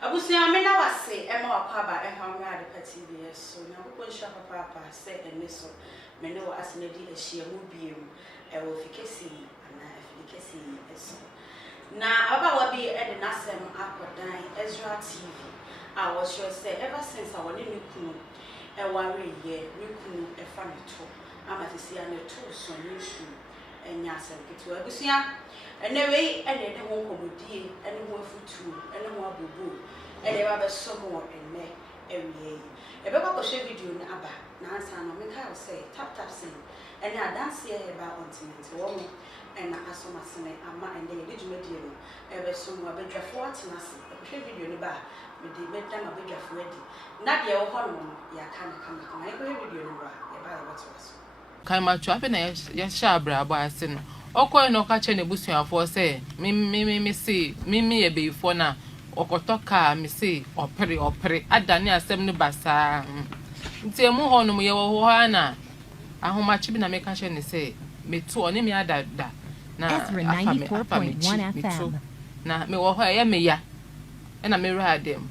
Abusive, I mean, I was say, Emma Papa, and how mad the petty beers. So now, we will shop Papa, say, and Miss Meno as an idea, she will be a efficacy, and efficacy. Now, about what be at the Nasem Aquadine, Ezra TV. I was sure say, ever since I was in Nuku, a worry year, Nuku, a funny tour. I'm at the sea and the two, so you should, and Yasem get to Abusive. And the way any one would deal, any more for two, any more boo, and there are so more in me every year. A baby share video in Abba, Nancy, and I say, tap sing, and I dance here about continent, woman, and I saw my son, and they did you deal, ever so more better for what you must share video in the bar, with the bedtime a bit of ready. Not your hormone, ya can't come, I go video in the bar, about what was. Kaima trapping a shabra by a sin. Oko no kache ne busuafo se me see me e be fo na okotoka me see opere adane asem ne basa nti emu ho no ye wo ha na ahomachi bi na me kache ne se me to oni me adada na Ezra 94.1 FM na me wo ho ya me ya na me radem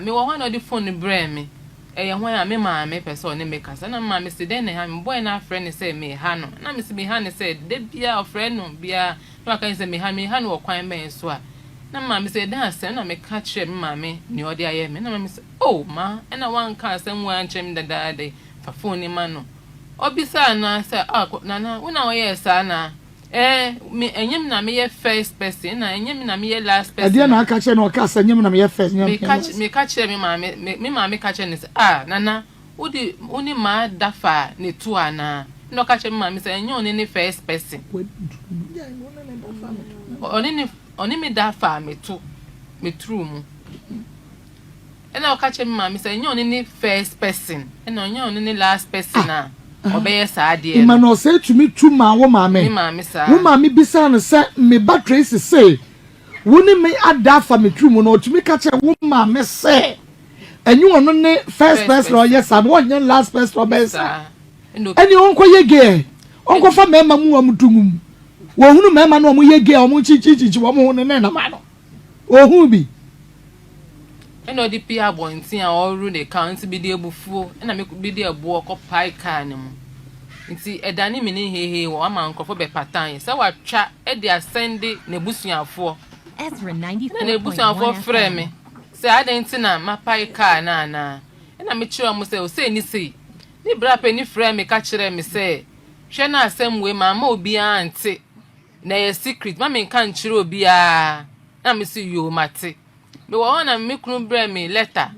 me wo ho na di phone bre me eye ho ya me ma me person ne me kasa na ma me se den ne ha me boy na friend say me ha no na me se me ha ne say de bia of friend no bia no aka say me ha no kwan ben so a na ma me se dan asem na me ka kire me ma me ne odi aye me na me se oh ma na wan ka asem wan chem dada de fa phone ma no obisa na say na una oye sa na me enyem na me ye first person na enyem na me ye last person Adia na aka che na oka sa enyem na me ye first me ka che me ma me ka che ne nana uni ma dafa ne tu ana no ka che me ma me say enyo ne first person oni me dafa me tu me true mu ena ka che me ma me say enyo ne first person ena enyo ne last person na obeye sa de e ma no say tumi tu ma wo ma me sa wo ma me bisa no say me ba trace say woni me adafa me tru mu no tumi ka che wo ma me say enyu ono ne first person or yes and one last person besa eni onko yege onko fa me ma mu amudungum wo hunu me ma no mo yege o mo chichichi wo mo ne na ma no ohun bi eno di pia bontin a oru ne count bi de ebufuo na me bi de ebo ko pai kan mu nti edani me ne hehe wo ama nkofo be patan se wa twa e de asende ne busuafo Ezra 94.1 ne busuafo frɛ me se adenti na mapai kan na me kire mo se o se ni sei ni bra pe ni frɛ me ka kire me se hwɛ na asem we ma obi ante na ye secret ma me kan kire obi a na me se yo mate me wo na me kunu bra me letter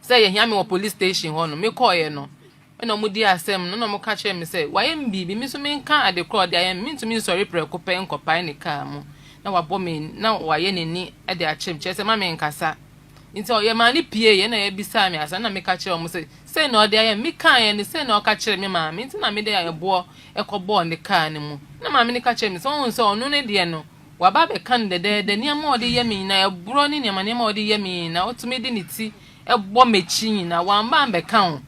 say ye hia me wo police station ho no me call ye no na mo di asem no mo ka kire me say waye mbibi me so me kan ade call de aye me ntumi sorry preko pe nkopai ne ka mo na wabo me na waye neni e de achem che say ma me nkasa nti o ye ma ni pie ye na ye bisa me asa na me ka kire mo say na o de aye me kan ye ni say na o ka kire me ma me nti na me de aye bo ekobo ne ka ne mu na ma me ni ka kire me so onu ne de no waba be kan de niam odi yemi na eburo ni niam odi yemi na otumi di niti ebo mechi na wamba be kan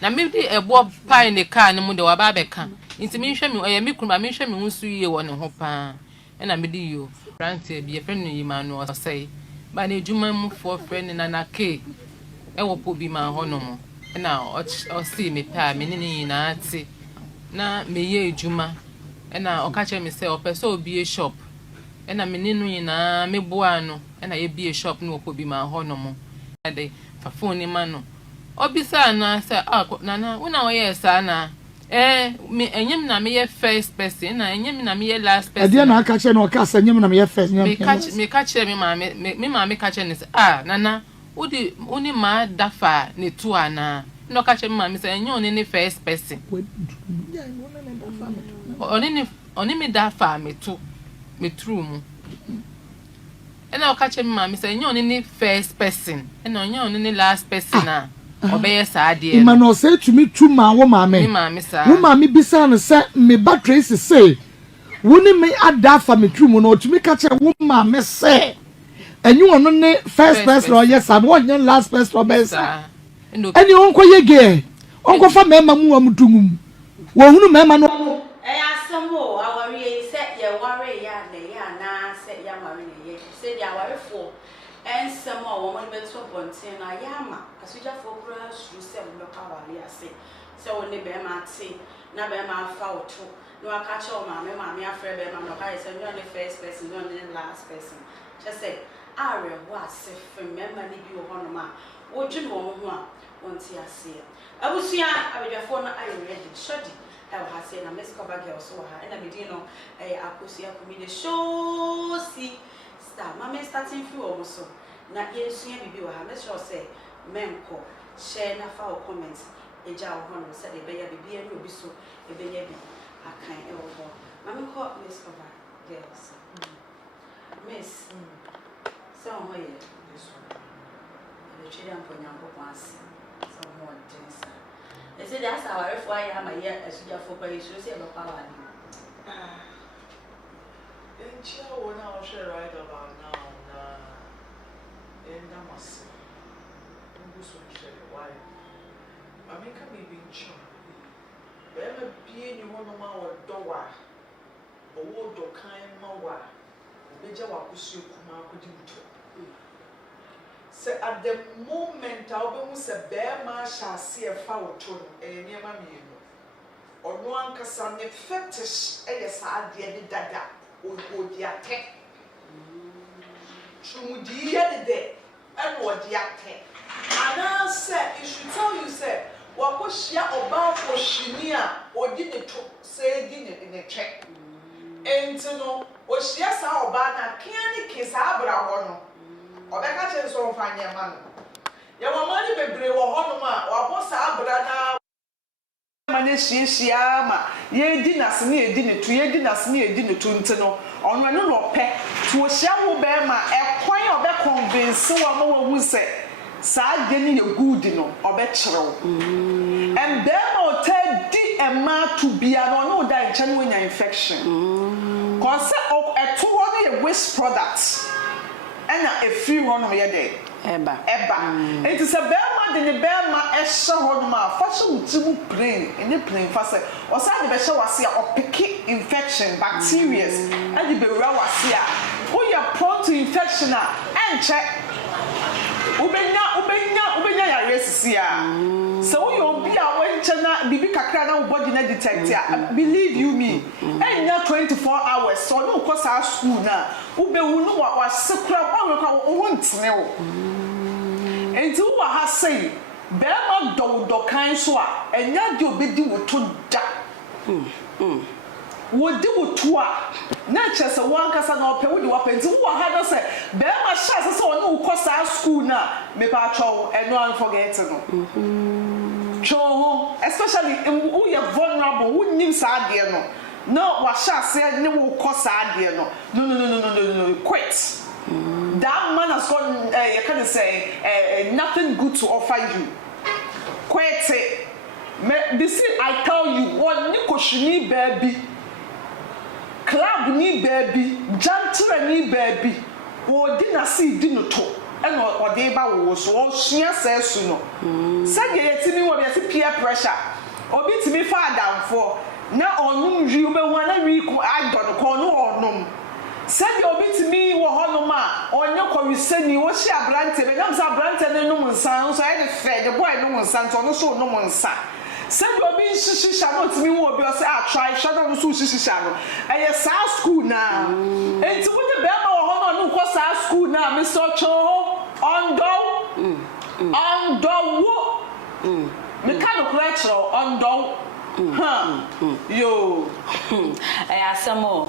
na me di ebo pai ne ka ne mu de waba be kan nti me hwe me me kunu me hwe me nsu yiye wo ne ho pa na me di yo brantie bi e friend no yima no say ba na ejuma mu for friend na ke e wo po bi ma ho no mo na o si me pa me ni na ati na me ye ejuma ena okache me say opeso obi e shop ena me ninu nyina me boa no ena ye bi e shop no opo bi ma ho no mo ade fa phone ma no obisa na say nana una oye sa na me enyem na me ye first person na enyem na me ye last person Adia na aka che na oka sa enyem na me ye first me ka che me ma me ka che ne say nana uni ma dafa ne tu ana no ka che me ma me say enyo ne first person oni me dafa me tu me true mu ena okache me ma me say nyo ni first person ena nyo ni last person na obeye sa de e ma no say tumi tu ma wo ma me sa wo ma me bisa no say me ba trace say woni me adafa me true mu no tumi ka che wo ma me say enyu ono ne first person or yes and one last person besa eni onko yege onko fa me ma mu amudungum wo hunu me ma no Asamu, our say, ya worry, ya, na, say, ya, marine, say, the awarefo and some more woman better bontin na yama asuja for grass through 7 power say so when the bema tea na bema foul too no I catch all mammy afraid bema no I say you're the first person you're the last person just say I was if remember you honor would you know once you see Abusive I will phone I ready shoddy I will say a miss cover girl so her and I mean Abusive comedy show see star mammy starting through also na yensu ya bibi wa ha let's sure say menko share na fa comments eja wo hono say e be ya bibi ya obi so e be ya bi akan e wo ho mama ko miss cover girls miss so ho ye this one e chiri ampo nyampo kwase so ho tensa e say that's our if why am I here asuja for by so say e be power ni encha wona o share right about now and I must say, why? I mean, can be chum. Better be in one of our door, or what do kind mawa, Beja Wakusu Kuma could you say at the moment, I'll be a bear marsh shall see a foul tone, and near mammy, or no one can some fetish, as I did dada, or go the attack. True, dear day. And what the acting. And I said, you should tell you, say, what was she about for Shinia or didn't say dinner in a check? And to know what she has our banner, can't kiss Abra one or the catches on fine your man. Your money be brave or honor or what's Abra Maneshiama, ye dinners near dinner to ye dinners near dinner to Inteno, on my no pet to a shadow bear my quite of that convince so a more who say, Sad getting a good dinner or better. And then or tell D and Ma to be an no that genuine infection. Cause a 2 waste products and a few one of your day. Eba. It is a bear in the bear ma esha honma fashion to brain in the plain fast or side the besha was here or picky infection bacteria and the bear was here. We are prone to infection and check ubenya ya resisia so you be a chana bibi kakra na body na detect believe you me enya 24 hours so no cause our school na ubewu no wa sekura wo ntene wo enti wo ha say be ma do kan so a enya de obedi wo to da wo di wo to a na chese wan kasa na ope wo di wa penti wo ha do say be ma sha se so no cause our school na me pa chow and no forget no chow especially who you vulnerable who nim sa de no no wa sha se ne wo cause ade no quit. That man has got you can say nothing good to offer you. Quit it. This I tell you what Nikoshini baby club ni baby jantre ni baby wo dinner see dinner to and or dey ba wo so shia say no say ye timi wo be peer pressure obi timi fa down for na onum wi wo be wana wi ko adon ko no onum say obi timi wo honum a onye ko wisani wo shi abrante be nam sa abrante ne num nsan so I dey fair the boy num nsan to no so num nsan say obi shisha no timi wo obi o say try shadow so shisha no e sa school na enti wo de be ma wo hono no ko sa school na me so cho ondo wo me ka no correctro ondo yo asamo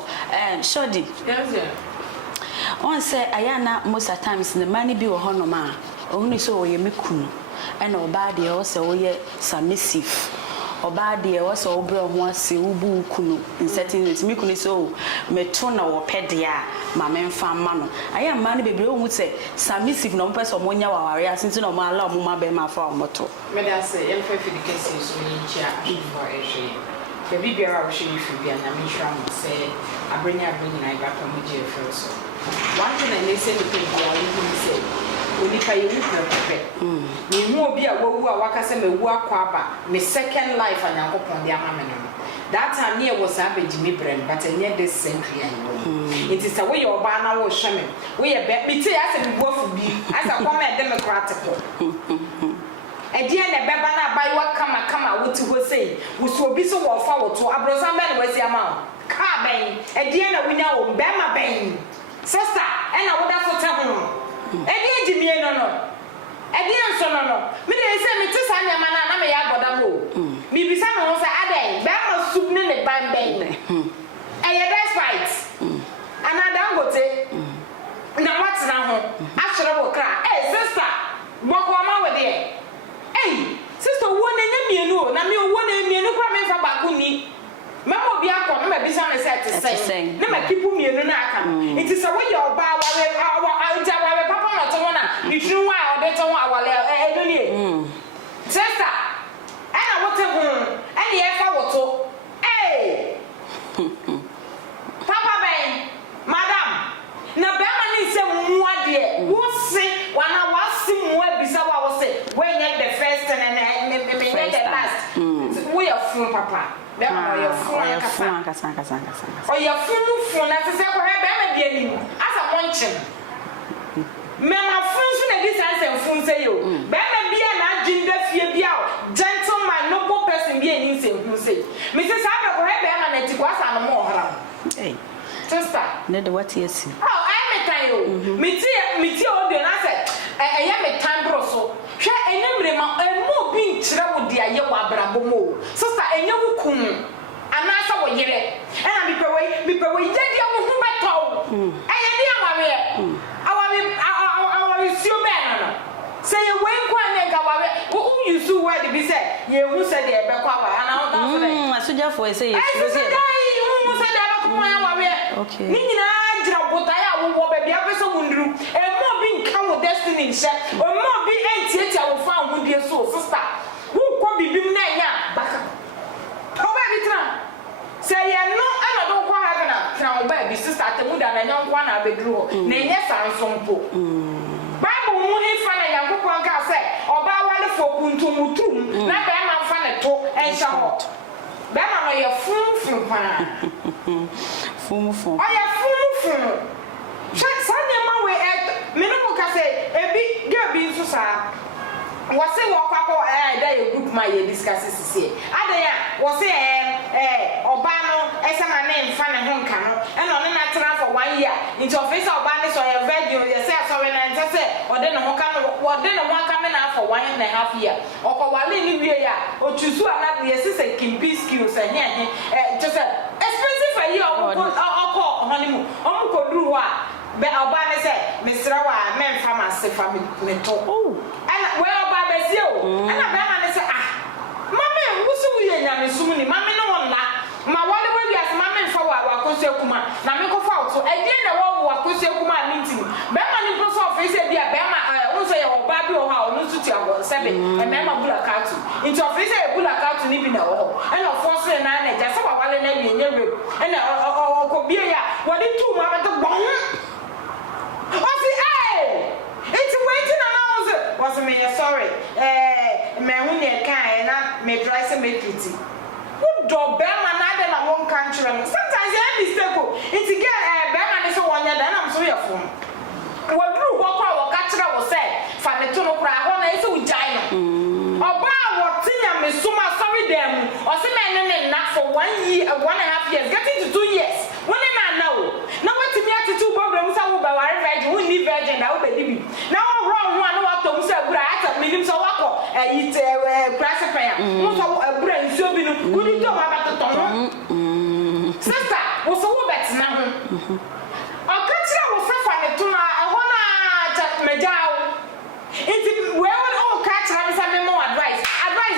shodi yes on say ayana most of times the money bi wo hono ma ohunu so wo ye mekunu and oba de o say wo ye submissive oba de o say wo bre ho ase wo bu kunu in certain things me kunu so meto na wo pede a ma memfa ma no aya ma ne bebre ohun say submissive no person mo nya waware asinti no mo ala mo ma be ma fa o moto me da say em fa fi the case so ni chia for ehwe the bibiara wo hwe fi bia na me hwa mo say abrenya na iba pa mo je fe so one thing I say to people I say onipa ye wu pepe me hu obi a wawu a waka se mewu akwa aba me second life anyankopon de ama me no that time near was average me brain but near this century it is a way your banner will show me we are me tell as a both be as a common democratical e dia na beba na buy what kama what to say we so be so wo fa wo to abrosa men we see ama ka ben e dia na winya wo be ma ben sister e na wo da so te ho e dia jimie no e dia so no me dey say me tisa nya ma na me ya goda mo me bisa no say aden be ma soup ne ne ban ben e ye best fight another ngote na what na ho ahwere wo kra sister boko ma we dey sister wo na nya mienu na me wo na mienu kwa me fa ba ku ni mama obi akọ na ma bisa me say te say na ma pipu mienu na aka it is a way your ba wa papa na to na ni tru wa o de to wa wale edo ni sister ana wote hu ana ye fa woto papa ben madam na be ma ni se mu ade wo se wana wasi mu abisa wa wo se when you the first and me the last we are full papa be ma you full kasa o you full na se ko he be ma bi ani asa monchin me ma full so na distance and full say yo be ma bi na agenda fie bi a gentleman noble person bi ani se hu say me se sa be ko he be ma na ti kwa sa no mo hora sister ne de what yes I mean you me ti o de na say eye me tan bro so hwe enyemre ma emu bi nkyere wo de aye wa abrabo mo sister enye wukum ana sa wo yere na bi pe we je dia wo hu beto eye dia awawe sio be na say ye we kwa ne ga wawe wo yusu word bi say ye hu say de be kwa ba ana o da so dey asoja for say ye sio say hu say de be kwa wawe okay ni nyina jira botaya wo be bia pe so wundru emu bi nka wo destiny nse emu bi entiatia wo fa wo die so sister wo ko bibim na nya baka to ba bi tra say ye no ana do kwa ha na tra wo ba bi sister atemu da na nya kwa na bedru na nye sansompo bible mu ifa na yankopon ka say oba wale fo kuntumutrum na be ma fa ne to ensha ho be ma no ye funfun pa funfun oya funfun Sunday man we me no mo ka say ebi girl bi nso sa wo say wo kwa ko da ye group ma ye discuss sisi adaya wo say oba no esema na mfa ne ho nka no e no ne na tra for 1 year into officer oba ne so ye video ye say so we na nte say ode ne ho ka no ode ne ho aka me na for 1.5 year okowale ni wie ya otusu ana ye sise kimpi skills ehia just expensive for you okọ honeymoon omko duru wa be oba ne say mesra wa memfa ma se fa me to ana we oba be si o ana be ma ne say mama wusu ye nyame sumu ni mama no wonna ma wale we bias mama mfa wa akoso kuma na me ko fa auto e die na wo akoso kuma minti be ma ni proso office bia be ma unso ye oba bi o ha onu tuti abo sebe e me ma bula katu into office e bula katu ni bi na wo e na force na na ja se wa wale na wie nyewe e na ko bia ya wadi tu ma be to bon it's waiting and I was me sorry me hu ne kan na me try say me pretty who do be man na de na won country sometimes I mistake o it's get be man say wonya da na so ye fom wo duru wo kwa wo ka kire wo say fa me to no kra ho na ese ujai no oba wo tinya me suma sorry dem o say me ne na for 1 year 1.5 years getting to 2 years when na now na what me attitude problem say wo ba ware virgin wo ni virgin na wo be libi na wo wrong one no to mu say bura ata minim so wako ite press prayer mo so bura nsuo bi no wo ni to ma ba to no sister wo so wo bet na ho o ka tira wo fafa ne to na ho na cha mejaw iti we won o ka tira me say me more advice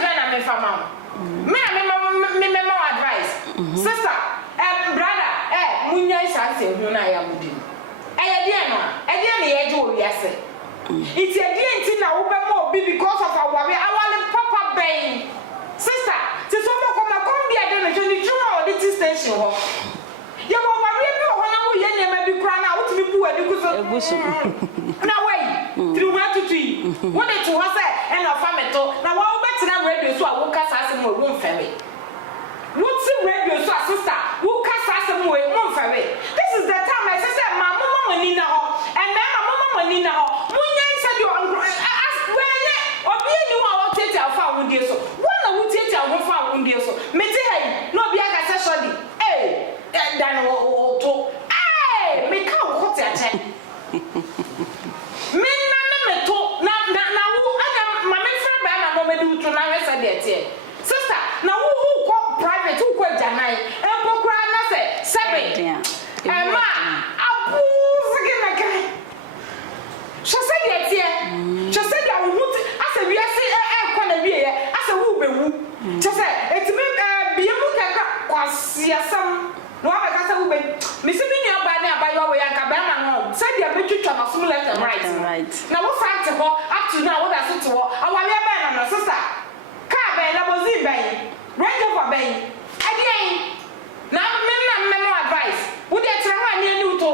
when na me fama me more advice sister brother munya isa se hu na ya mudi die no ye je wo wiase iti die nti na wo be mo obi because of our papa ben sister ti so mo ko ma kom bia de no je ni tuma o di station ho ye wo ware bi ho na wo ye ne ma bi kra na wo tumi bu wadi ku so egusu na wai through what to do. What it was and a family now what better radio so I will cast as a more family. What's the radio so sister who cast as a more family? This is the time I said my mama Nina and then my mama Nina Munya said you ask where or be anyone will take our found with you so one will take our found with you so Mete no be a session hey dan to hey me come hot at me na to na who aga mama friend ba na no me do to na resa de sister na who go private who go janai e go kra na say 7 ma abu zige na kai she say de she say da who asa wi ase kwa na wi asa who be wu she say etime biye mu kaka kwasiasam no abeka say who be me se bi ni oba na abayo we yanka ba ma no say de betwitwa na some left and right na wo fight ho up to now what does it ho awale ba na sister ka ba na bozi ba range of ba adien na me no advice wo de tira ho ani ani uto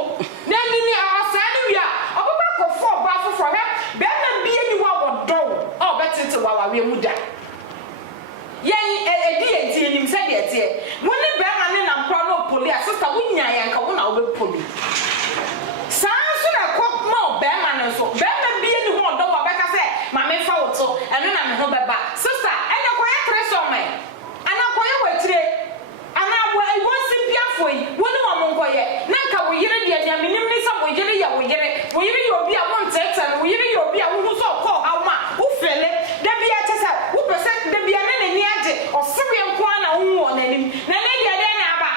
na ni asa ni wi a oboba ko fo ba fo he ba na bi ani wa wodo o betete wa we mu da yen edi enti enim se de etie mo ni ba ma ni na mpa no poli a sister wo nya yan ka wo na wo be poli sanso na ko mo ba ma no so ba na bi ani ho wodo wa be ka se ma me fa wo to eno na me ho be ba sister enya ko ya tre so me ana ko ye wetire ana wo e wo simpia foi wo ni wo mo ko ye na ka wo yire de anya me nim ni sa wo yire ya wo yire yo bi a wo ntete wo yire yo bi a wo hu so ko ha ma wo fele da bi a tesa wo pese da bi a na ni age o sibe nko na wo wo na nim na ne de de na aba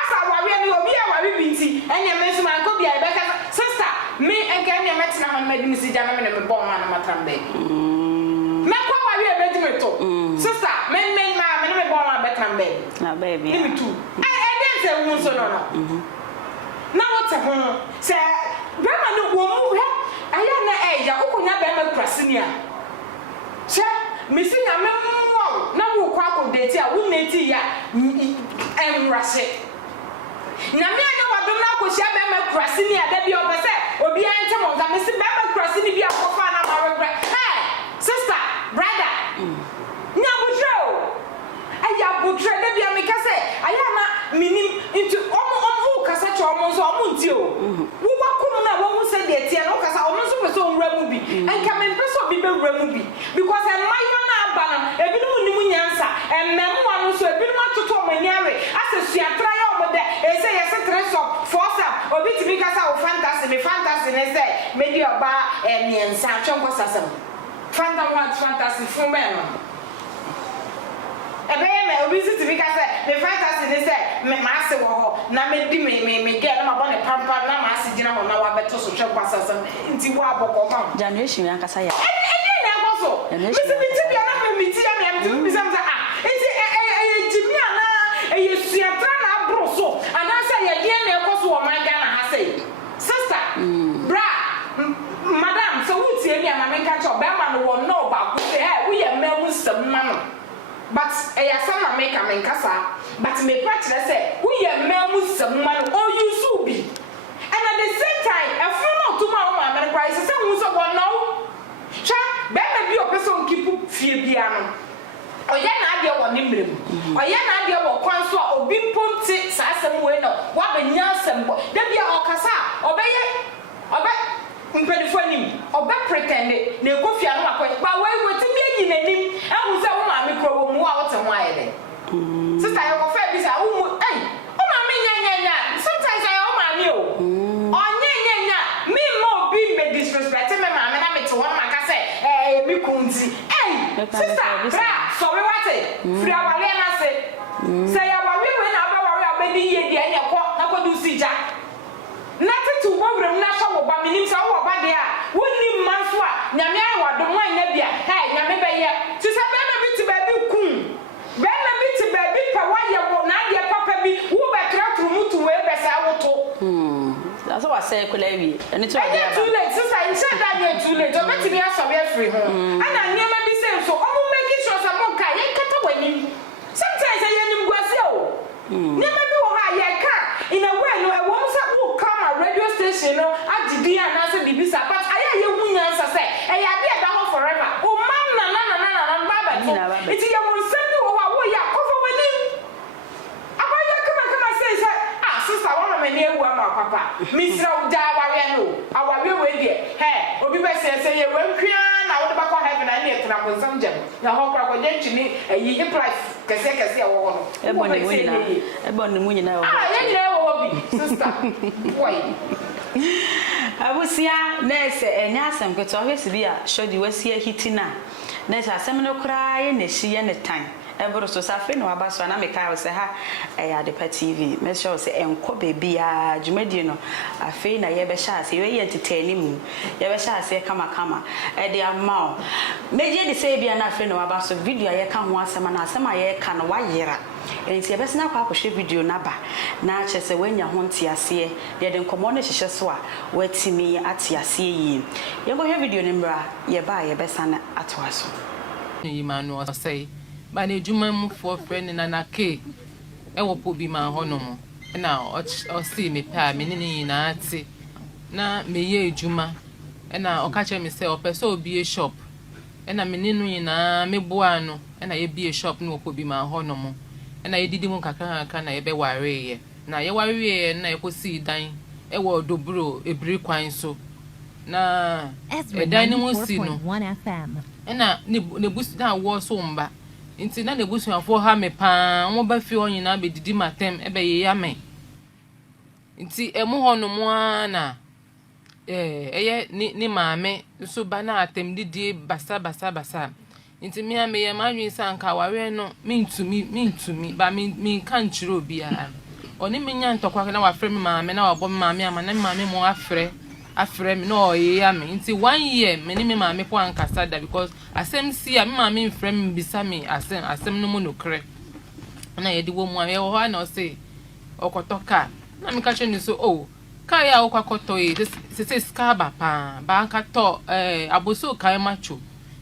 asa wa we ni obi a wa bi binti enya me so man ko bi a be ka sister me enka enya metina ha ma di mi si jana me na me bon na matrambe me ko wa we be di me to sister men ma me no me bon na betrambe na baby me too I didn't say won so no na what ho say be ma no wo mu he aya na eja ukonya be ma krasinia che me si nya me mo na wo kwa ko date a wo neti ya enrase na me anya wado na ko sia be ma krasinia da bi obese obi ante mo ga me si be ma krasini bi akofa na ma regret hey sister brother nya butro aya butro da bi amika say aya na minim into omo kasa cho omo so omo nti o wo ba kum na wo hu se de tie na kasa omo so pese onwura mu bi enka me pese obi be wura mu bi because e mayo na aba na ebi no nim nyansa emmemu anu so ebi no atoto omo niare asesu atra ya omo de e say yes tres up force up obi tibi kasa o fantasy ne say me di oba miensa chonko sasam fantasy fun me no ebe me obi si tibi ka say me fantasy ne say me ma se wo ho na me di me get na ma bo ne pampa na ma se gina ho na wa beto so twa kwasa sam nti wo aboko ma generation yan kasa ya na go so me si bi tibi na me mi ti ya me mi sam sa nti jimi ana suatra na abro so ana say ye die na go so wo man ga na ha say sister bra madam so wo tie mi ama me ka cho be ma no wo no ba ko say hey wo ye memu sam ma no but eya sama make am nkasa but me patch say we ye memu samma no o use bi and at the same time e fun no to ma o ma me price say hu so go no cha be me bi o person keep fie bia no oya na ade wo ni mrem oya na ade wo kwan so obi ponti sa asem we no wa be nya asem bo da bia o kasa obe mpedifo nim obe pretend na ekofia no akoy ba we wetimi eyi nanim ehu se wo ma me kro wo mu a wote ho ayede sister you go fair bi say wo mu o ma me nya sometimes I o ma me o nya me mo bi me disrespect me ma me na me to one maka say me kunti sister bra so we what free awale na say ya wawe we na ba wawe abedi ye di anya ko na ko du sija nati tu bobram na sha wo ba minim sa wo ba de a wonni manso a nyame ai wado mo anya bia nyame be ye ti sa be na bi ti ba bi kun be na bi ti ba bi pa wa ye wo na de papa bi wo ba kra Trʊmʊ tu we be sa wo to aso wa say ko lewi eni to ade aba too late sister in say that you too late o be ti bi aso be free ho ana nyama bi say so o mo make sure sa mo ka ye kata wani sometimes I am gwase o nyama bi wo ha ye ka in a way no e wo say wo come a radio station no agidi ana say bibisa but aya ye hunya say you went crying na wo de ba ko heaven na e tra ko sam jam na ho kra ko je ntimi ayi life kese wo no ebon mu nyina wo ye nyina wo bi sister why abusia nese enya asem keto hwesi bi a shodi wasi hitina nese asem no kra ye na hie ne tan ebro so safe no aba so na meka wo se ha ya de pa TV me sure se enko bebi a dwumadi no afe na ye be sha ase we entertain mu ye be sha ase kama e de ama meje de se bia na afe no aba so video ye ka ho asem na asem ye ka no wayera enti ye be se na kwa akwohwe video na ba na ache se wanya ho ntiase ye de nkomo no hihye so a watimi atiase yi ye go hwe video ne mbra ye ba ye be sana atwa so ni Emmanuel say ba na ejuma mu for friend na na ke e wo po bi ma ho no mo na o si me pa me ni na ati na me ye ejuma na o ka che me say o person obi e shop na me ni no na me boa no na ye bi e shop no po bi ma ho no mo na ye didi mu kakaka na ye be ware ye na ye ware ye na ye ko si dan e wo doburo ebiri kwan so na dan ni mu si no na ne busi na wo so mba nti na nebusu afo ha me pa won ba fi onyin na be didi matem e be ye ya me nti emu hono mo na eye ni maame so ba na atem didi basa nti me ame ye manwi sanka ware no mintumi ba mi kan chiro bia oni menya ntokwa na wa frɛ me maame na wa bɔ me maame ama na me maame mo afrɛ me no ye ya me nti 1 year me ni me maame po ankasa da because asem si a me maame mfrɛ me bisa me asem no mu no kre na ye di wo mu ye wo ha na o se okotoka na me ka che ni so oh ka ya okwakoto e se skaba pa ba anka to aboso kai macho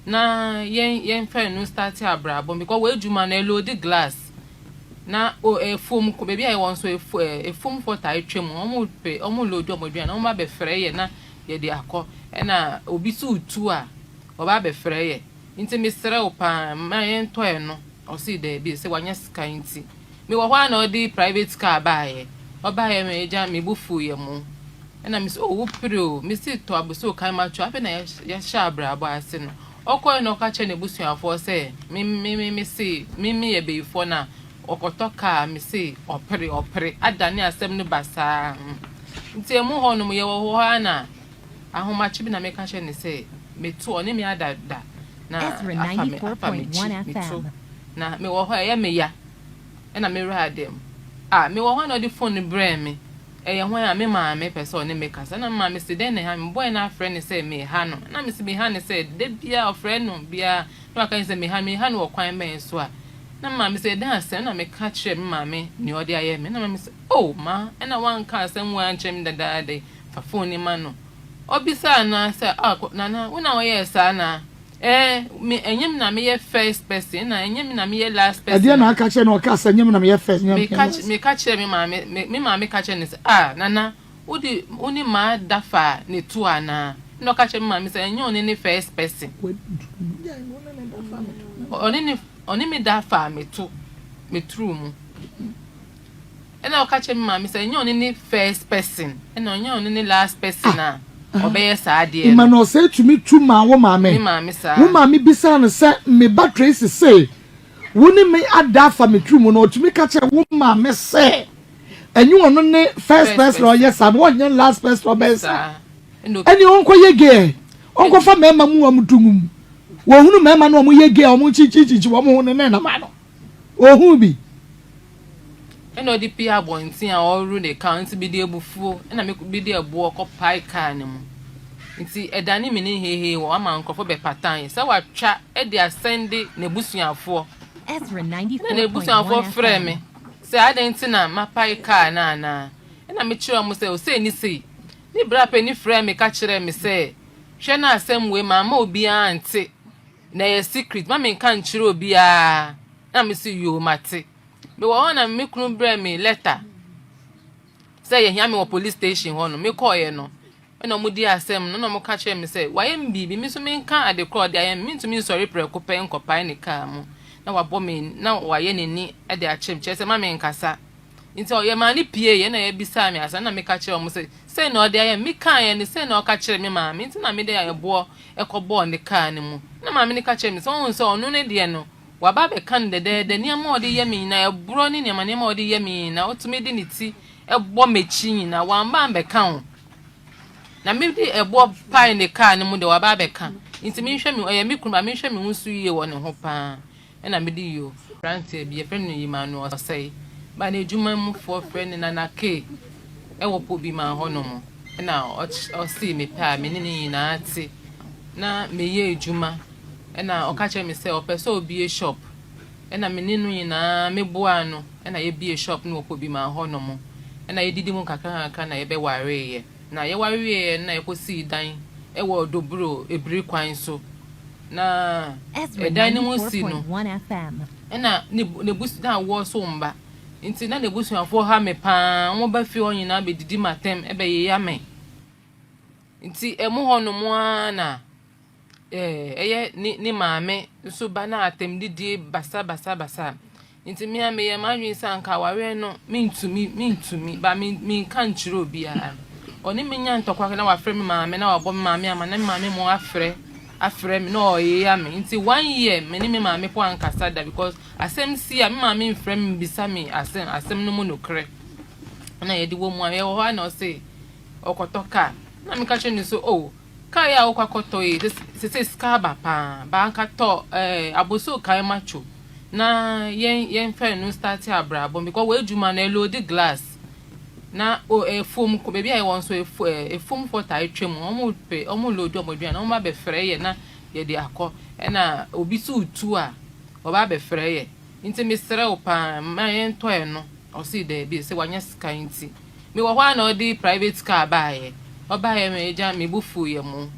na yen fe no start abrabo because we adwuma na load glass na foam ko bebi ai won so foam for tai twem omo load omodua na omo ba be frɛ ye na ye de akɔ na obi su tu a oba be frɛ ye nti me srɛ o pa ma yen to e no o si de bi se wanya sky nti me wo hwa na o di private car ba ye oba ye me ja me bufu ye mu na me so wo pro me si to aboso kan ma twa pe na ye sha abrabo ase no okɔ no ka che ne busuafo se me si me ye be ifo na okotoka me say opere adane asem no basa nti emu ho no ye wo ho na ahomachi bi na me ka che ne say me to oni me adada na Ezra 94.1 FM na me wo ho ye me ya na me radem me wo ho na di phone bre me ye ho ya me ma me pese oni me kasa na ma me se den ha me boy na friend say me ha no na me se me ha ne say de bia of friend no bia no kan say me ha no wo kwan ben so a na mama say dan asem na me ka kire me mama ni odi aye me na mama say oh ma na wan ka asem wan chem dadaade fa phone ma no obisa na say nana una wo ye sa na me enyem na me ye first person na enyem na me ye last person ade na aka kire na o ka sa enyem na me ye first me ka kire me mama ka kire ne say nana uni ma dafa ne tu ana no ka kire me mama say enyo ne first person oni me da fa me to me true mu ena o ka che me ma say nyo ni first person ena nyo ni last person na obeye sa de e ma no say to me true ma wo ma me sa wo ma me bisa no say me battery say woni me ada fa me true mu no to me ka che wo ma me say enyo no ni first person or yes am one last person obeye sa eni onko yege onko fa me ma mu amutungum wo hunu mema no mo yege o mo chichichi wo mo hunu na ma no o hu bi eno di pia bontin a oru ne count bi de ebufuo na me bi de ebo ko pai car ne mu nti edani me ne hehe wo ama nkofo be patan se wa twa e de asende ne busuafo Ezra 94.1 na busuafo frɛ me se adanti na ma pai car na na me kire mo se o se ni sei ni bra pe ni frɛ me ka kire me se hwe na asem we mama obi ante na ye secret ma me kan chiro bia na me si yo mate me wo na me kunu bre me letter say ye hia me wo police station ho no me call ye no na mo di asem no mo ka che me say waye mbibi me so me kan ade call de ayem me ntumi sorry preko pe nkopai ne ka mu na wabɔ me na waye ne ni ade achem che say ma me nkasa nti o ye ma ni pie ye na ye bisa me asa na me ka che o mo say say no dey me kan ye say no ka kire me ma me ntina me dey ayebo ekobo ne kan ne mu na ma me ne ka kire me so onu ne de no wa ba be kan de ne ma odi ye me na eburo ne ma ne ma odi ye me na otumi de ne ti ebo mechi na wa mba be kan na me de ebo pai ne kan ne mu de wa ba be kan nti me hwe me oye me kuma me hwe me nsu yie wo ne ho pa na me de yo grant bi e friend yi ma no say ba na ejuma mu for friend na ke e wo po bi ma ho no mo na o si me pa me ni na ati na me ye ejuma na o ka che me say o pe so bi e shop na me ni no nyina me boa no na ye bi e shop no po bi ma ho no mo na ye didi mu kakaka na ye be ware ye na ye ware ye na ye ko si dan e wo doburo ebiri kwan so na dan ni mu si no na ne busi na wo so mba nti na ne busi afo ha me pa mo ba fi onyi na be didi matem e be ye ya me nti emu ho no mo na eye ni maame so ba na atem didi basa nti me ame ye manwi sanka ware no mintumi ba mi kan chiro obi a oni menya ntokwa na wa frɛ me maame na wa bɔ me maame ama na me maame mo afrɛ me no ye ya me nti 1 year me ni me maame po ankasa da because asem si a me maame mfrɛ me bisa me asem no mu no kre na ye di wo mu a ye wo ha na o say okotoka na me ka che ni so ka ya o kwakoto e se skaba pa ba anka to aboso kai macho na yen fe no start abrabo because we ejuma na load glass na foam ko baby I won so foam for tai twem omo load omodua na omo ba frɛ ye na ye de akọ na obi so utu a oba be frɛ ye nti me srɛ o pa ma yen to e no o si de bi se wanya sky nti me wo hwa na odi private car ba ye oba ye me eja me bufu ye mu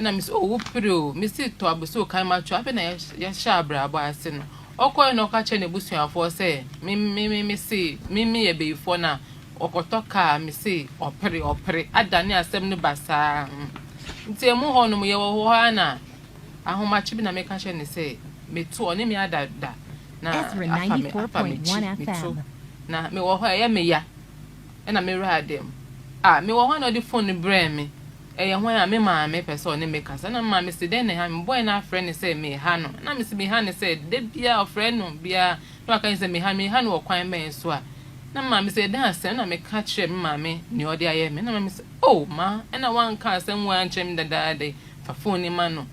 na me so wo piro me si to aboso kan ma twa pe na ya sha abrabo ase no okoy no ka che ne busuafo se me si me ye be fo na okotoka me si opere adane asem ne basa nti emu ho no me ye wo ho na ahoma chibi na me ka che ne se me to oni me adada na Ezra 94.1 FM. na me wo ho ye me ya na me radem me wo ho na di phone bre me eye ho ya me maame pese oni me kasa na maame se den na ha me boy na friend se me ha no na me se me ha ne se de bia friend no bia no aka se me ha no okwan men so a na maame se den ase na me ka kire me maame ni odi aye me na maame se ma na wan ka asem wan chem dada de fa phone ni ma no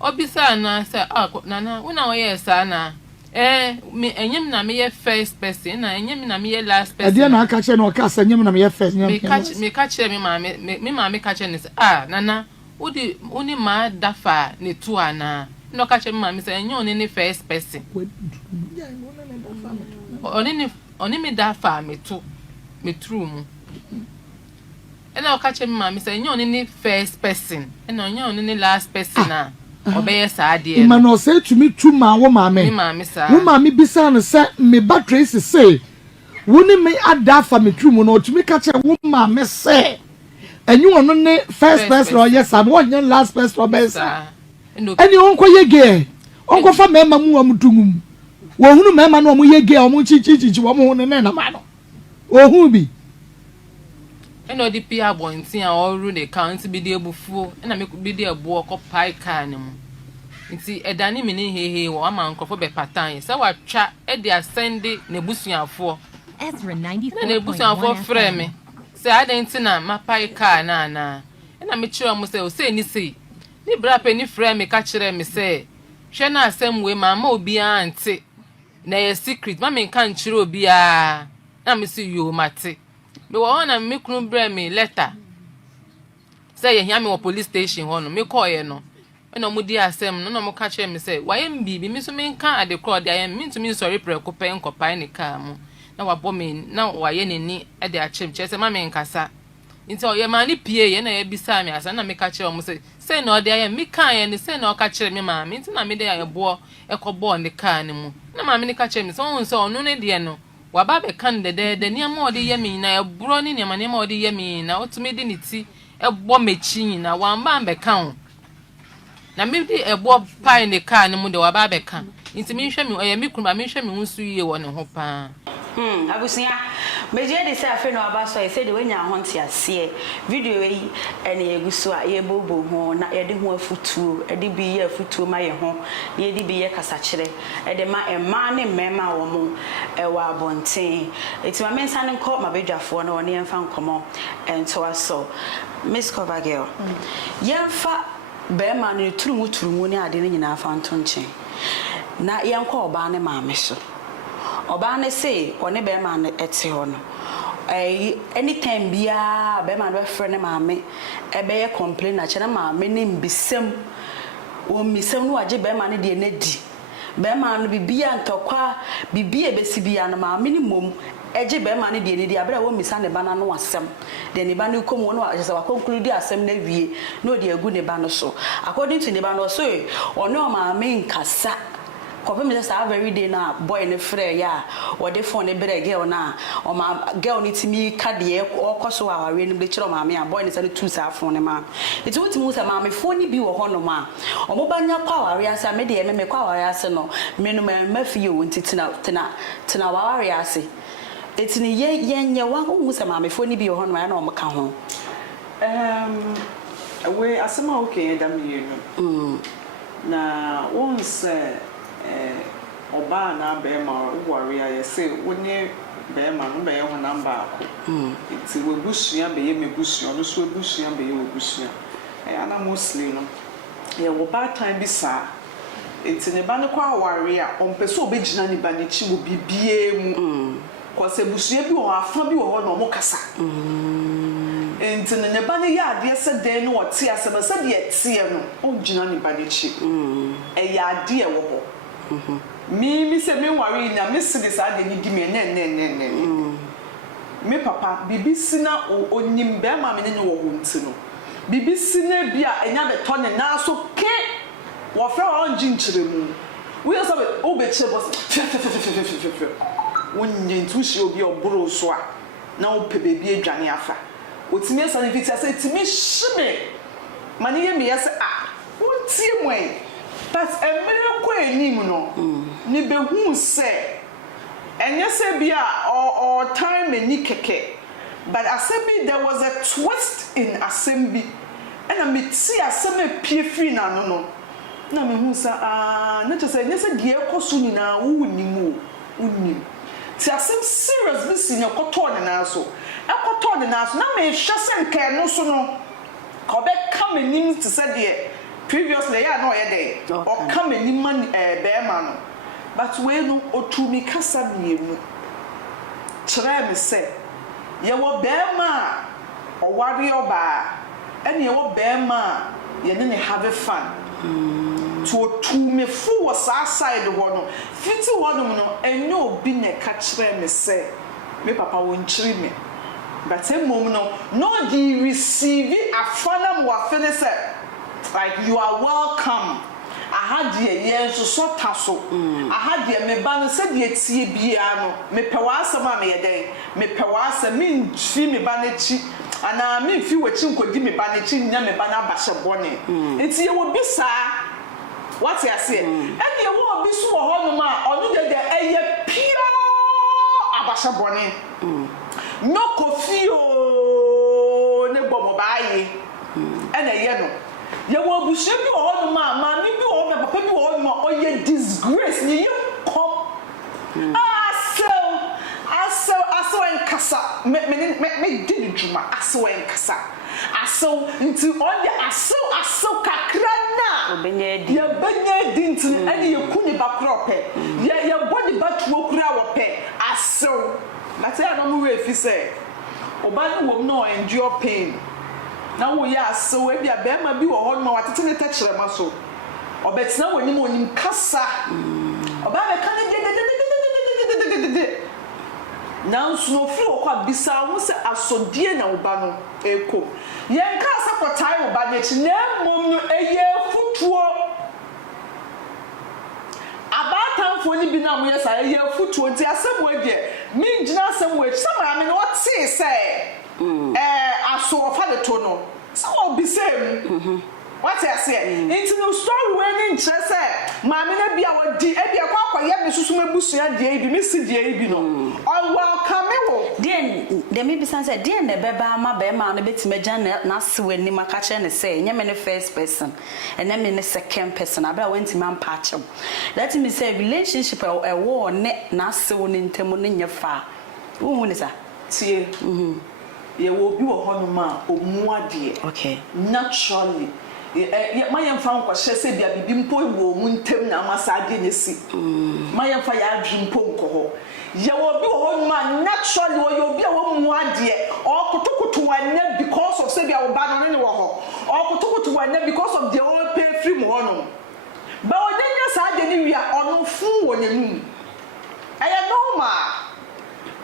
obisa na se nana una wo ye sa na me enyem na me ye first person na enyem na me ye last person ade na aka che na o ka sa enyem na me ye first me ka che me maame ka che ne se nana uni ma dafa ne tu ana no ka che me maame se enyem oni ne first person oni me dafa me tu me true mu ena o ka che me maame se enyem oni ne first person ena enyem oni ne last person na obeye saade e ma no say tumi tu ma wo maame me maame sa wo maame bisa no say me ba Tracy say woni me ada fa me tru mu no tumi ka che wo maame say enyu ono ne first person or yes and one last person obesa eni onko yege onko fa mema mu amutungum wo hunu mema no mo yege o mo chichichi wo mo ne na ma no ohun bi eno di pia bontin a oru ne count bi di ebufuo na me bi di ebo okopai kan mu nti edani me ne hehe wo ama nkofo be patan se watwa e di asende ne busuafo Ezra na 94.1 busuafo frɛ me se adenti na mapai kan na na me kire mo se o se ni sei ni bra pe ni frɛ me ka kire me se hwɛ na asɛm we ma obi ante na ye secret ma me kan kire obi a na me se yo mate me wo na me kunu bra me letter say ye hia me wo police station ho no me call ye no na mo di asem no mo ka kire me say waye mbibi me so me kan ade call de ayem me ntumi sorry preko pe nkopai ne ka mu na wabɔ me na waye ne ni e de achim che say ma me nkasa nti o ye ma ni pie ye na ye bisa me asa na me ka kire mo say na o de ayem me kan ye ne say na o ka kire me ma me nti na me de ayebo ekɔbɔ ne ka ne mu na ma me ni ka kire me so on so onu ne de no waba be kan de niam odi yemi na eburo ni niam odi yemi na otumi di niti ebo mechi na wamba be kan na me di ebo pai ne ka ne mu de waba be kan nti me hwe me oye me kuma me hwe me nsu yie wo ne ho pa abusia Meje de say afi no aba so e say de wanya ho ntiase video yi ene eguso a ye bobo ho na ye de ho afutuo e de bi ye afutuo ma ye ho na ye de bi ye kasakire e de ma ema ne mema wo mo e wa abonten eti ma mensa ne nko ma bedwafo na woni emfa nkomo ento aso Miss Cover Girl yemfa be ma ne turumu ne ade ne nyina fa ntonchen na yenko oba ne maame so oba ne say one be ma ne ete ho no anytime bia be ma be frɛ ne maame e be ye complain na kyerɛ maame ne mbisem o misem no age be ma ne de na di be ma no bibia ntokwa bibia besi bia no maame ne mom age be ma ne de ne di abra wo misa ne ba na no asem de ne ba ne kom no age se wa conclude asem na wie no de agu ne ba no so according to ne ba no so ono maame nkasa kope me say very day na boy ne frɛ ya wo de phone ne bere girl na o ma girl ni timi ka de o koso wa we ne be kire maame a boy ne say two sa phone ne ma it wo timi say maame phone ni bi wo ho no ma o mo banya kwa ware ase me de me kwa ware ase no me no ma fi yo nti tina ware ase etini ye wa wo say maame phone ni bi wo ho no ma na o mo ka ho we asema okay da me no na once oba na be ma ugware ya say woni be ma no be ho number ako iti we busua be ye me busua no so busua be ye we busua ana mostly no ye wo ba time bi sa iti ne ba ne kwa aware a ompeso obegina ne ba ne chi wo bibie mu ko se busua bi wo afa bi wo no mo kasa enti ne ba ne ya ade se den no wote asem se de tie no ogina ne ba ne chi ya ade wo ho me say me worry na me see this ade ni di me ne me papa bibi sina onyim be ma me ne wo hunti no bibi sina bia enya be to ne na so ke wo fra on jinchire mu we also be obeche boss wonye ntushi obi oburo so a na wo pe bebi adwane afa otimi esa ne fitia say timi shime mani ye me yes wontie mwen but emere ko enim no ni be hu se enye se bia or time eni keke but asebi there was a twist in assembly and me ti aseme pie free na no na me hu sa na to say enye se die ekoso nyina wo nim ti asem serious bi si nyakoto ne na so ekoto ne na so na me hwe se nke no so no ko be kam enim ti se de previously ya no ye dey or come any man be man but we no otumi kasa mienu kire me say ye wo be ma o ware oba ene ye wo be ma ye ne have fun to otumi fu wo sa side ho no fiti ho no enye obi ne ka kire me say me papa won kire me but mom no di receive afana mo afene say like you are welcome ahadie yen so taso ahadie me ba no se de tie bia no me pewa asama me yeden me pewa asama me fi me ba na chi ana me fi wachi nkodi me ba na chi nya me ba na abahye bone enti ye wo bisa what you say and ye wo bi so ho no ma onu de eye pio abahye bone no kofio ne bobo baaye ena ye no ye wo bushe bi wo no ma mi bi wo me papa bi wo no oye disgrace ni you come aso en kasa me did juma aso en kasa aso nti on the aso kakra na obenye di nti ani ye kuni ba krope ye body ba tuo kura wo pe aso mate ya no mu we fi say oba no wo no endure pain na wo ya aso we bia be ma bi wo ho no watete ne techere ma so obetina woni mo nim kasa oba be kan de na nso fi wo kwa bisa wo se asodie na oba no eko yen ka asa kotai oba na chi na mom no eye futuo abatanfo ni bi na mo yesa eye futuo nti asem we de mi gina asem we sama me no ti se aso ofa de to no so obi sem what I say into no story when in chese maame na bia wodi e bia kwa ye me susu mabusua de bi me si de bi no on welcome wo de there may be some say dear nebeba ma be ma no betime gya na se wani maka che ne say nyame ne first person and then me second person abra went man patch. That me say relationship a war ne na se woni ntemu ne nya fa wo ni sa tie ye wo bi wo hono ma omu ade okay naturally my young found was say be a bimpo wo mu ntem na amasa ade ne si my young fa ya adwimpo nko ye will be one man naturally or you'll be a woman one dear or to one net because of say our bad on any war or to one net because of the old pay free one. But then yes, I didn't we are on fool when you mean. I am normal.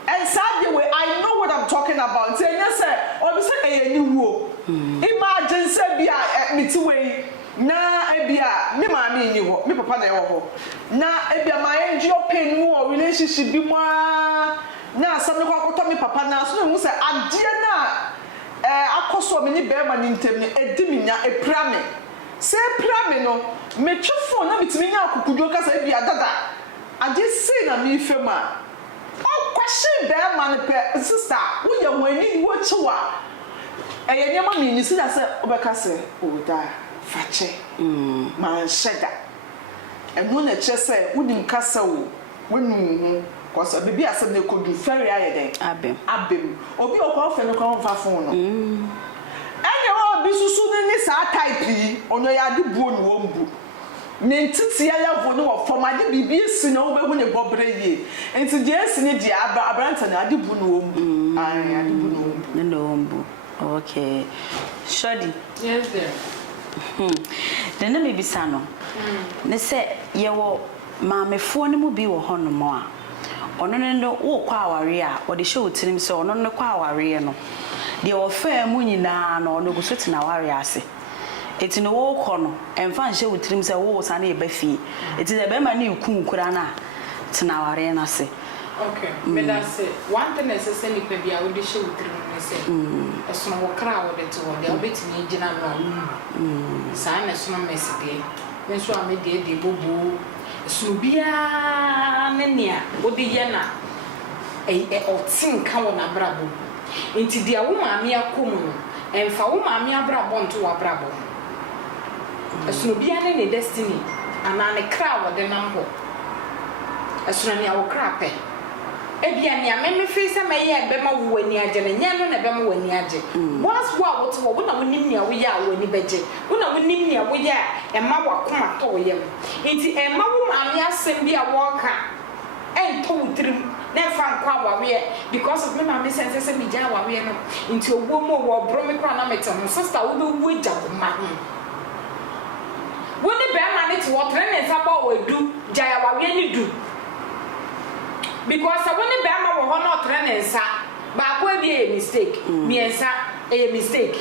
And sadly, I know what I'm talking about. Say yes, sir, or say a new war. Imagine say be at me to way. Na ebia me maami ni ho me papa na ho na ebia my NGO pain mu relationship bi mu na asam ne kwakoto me papa na so mu say ade na akoso me ni be ma ni ntem ni edi mi nya epra me se epra me no me twefo na bitimi nya akukudo kasa ebia dada ade sei na me fema o kwahye be ma ne pe sister wo ye ho ani wo chiwa eye nyama mi ni si da se obeka se o da fache man shega enu na che se wudim kasa wo wonu koso bibi asem na kodu feri ayeden abem obi okwa fe no kwa fa fon no enye wo bi susu ni sa type yi ono ya de buo no wombu ne ntiti ya level no wo fomade bibi esi na wo behu ne bobre yi enti de esi ne de abranta na ade bu no wombu ade bu no wombu no wombu okay shodi yes there then na me bisa no ne se ye wo maamefo ne mu bi wo hono mo a ono ne no wo kwa aware a wo de show tirim se ono ne kwa aware no de wo fa mu nyina no ono guso tina aware ase eti no wo kɔ no emfa nhyɛ wo tirim se wo sa na e ba fie eti de be ma na iku nkura na tina aware na se okay me that say one thing is say ni pe bia wo de show tirim ne se esono wo kra wo de to wo de obetini gina no sa na esono meside me so am de bobo esono bia ne nia wo de ye na otin ka wo na brabo enti dia wo maami akomu no emfa wo maami abrabo nto wo abrabo esono bia ne destiny ana ne kra wo de nambo esono ne wo kra pe ebia ne ameme face ma ye be ma wo ani age ne nya no na be ma wo ani age was wa wo to wo na wonim ne wo ya wo ani beje wo na wonim ne wo ya e ma wa koma to wo yem enti e ma wo maami asem bia wo ka ento wutrim na fa nkwa wawe because of me maami sense say me ja wawe no enti owo mo wo bro me kwa na mete no sister wo be wo jago ma woni be ma ne ti wo tre ne sa ba wo du ja wawe ni du because woni be ma wo ho no tre ne sa ba ko bi e mistake miensa e mistake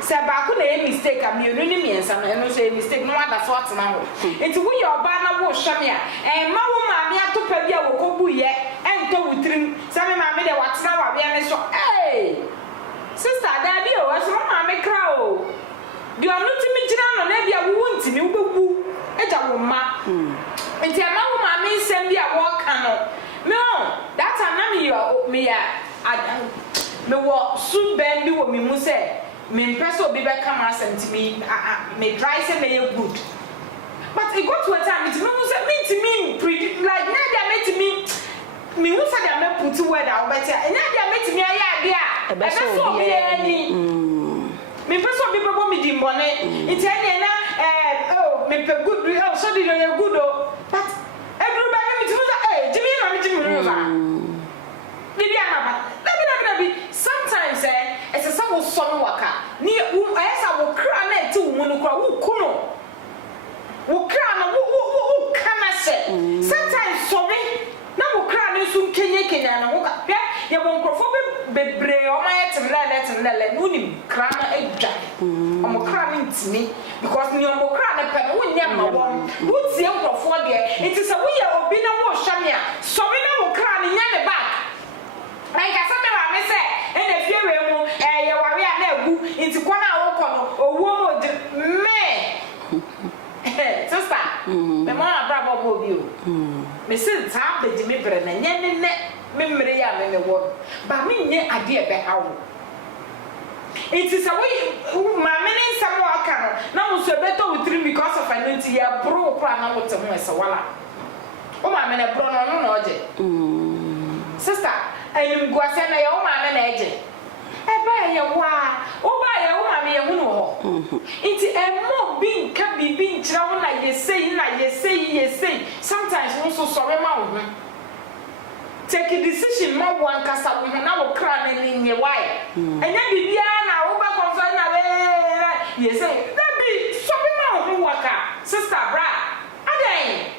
se ba ko na e mistake am you ni miensa no no say mistake no ada so atena ho enti wo ye oba na wo hwame a ma wo maami atopa bi a wo kobu ye ento wutrim se me maami de watena wa bia ne so sister da bi o so maami kra o di onu timi gina no na bia wo ntimi wo bewu eja wo ma enti ma wo maami nsem bi a wo ka no no that time me ya me wo su ben bi wo mi mu se me impresso bi be come asem me try say me good but it got to a time it me say me to me predict like na dia me to me who said I me put word out better na dia me to me aya dia e be so bi ani me impresso bi be bo me di mbone it any na me pe good so di you good o but everybody me to say Jimmy na me Jimmy no bibi anaba bi sometimes it's a some son waka ni esa wo kra na ti wo no kra wo kuno wo kra na wo kana se sometimes sorry na wo kra na su kenya na wo ka ya wo nkrofo bebre o ma yetemlele no ni kra na edwa o mo kra ni ntimi because ni o mo kra na pe wo nya ma wo tie nkrofo de it is a we ya obi na wo hwame a sorry na wo kra ni nya ne back like I said me say and if you mu ye ware a na agu nti kwa na wo kɔ no owo mo me sister me ma brabo bo bi o me say ta be di me bre na nya ne memre ya me wo ba me nye ade e be awo it is a way ma me ne nsam wa aka no na mo so beto witrim because of identity ya bro pra na wo te ho ese wala o ma me ne bro no no oje sister enim guase na ya o ma me na eje eba ya wa o ba ya o ma me ye hu no ho it emo bi nka bibi nkyira ho na ye say sometimes we so sorry ma wo take a decision ma one kasa wo na wo kra ne nye why enya bibia na wo ba confirm na we ye say that be sorry ma wo waka sister bra adan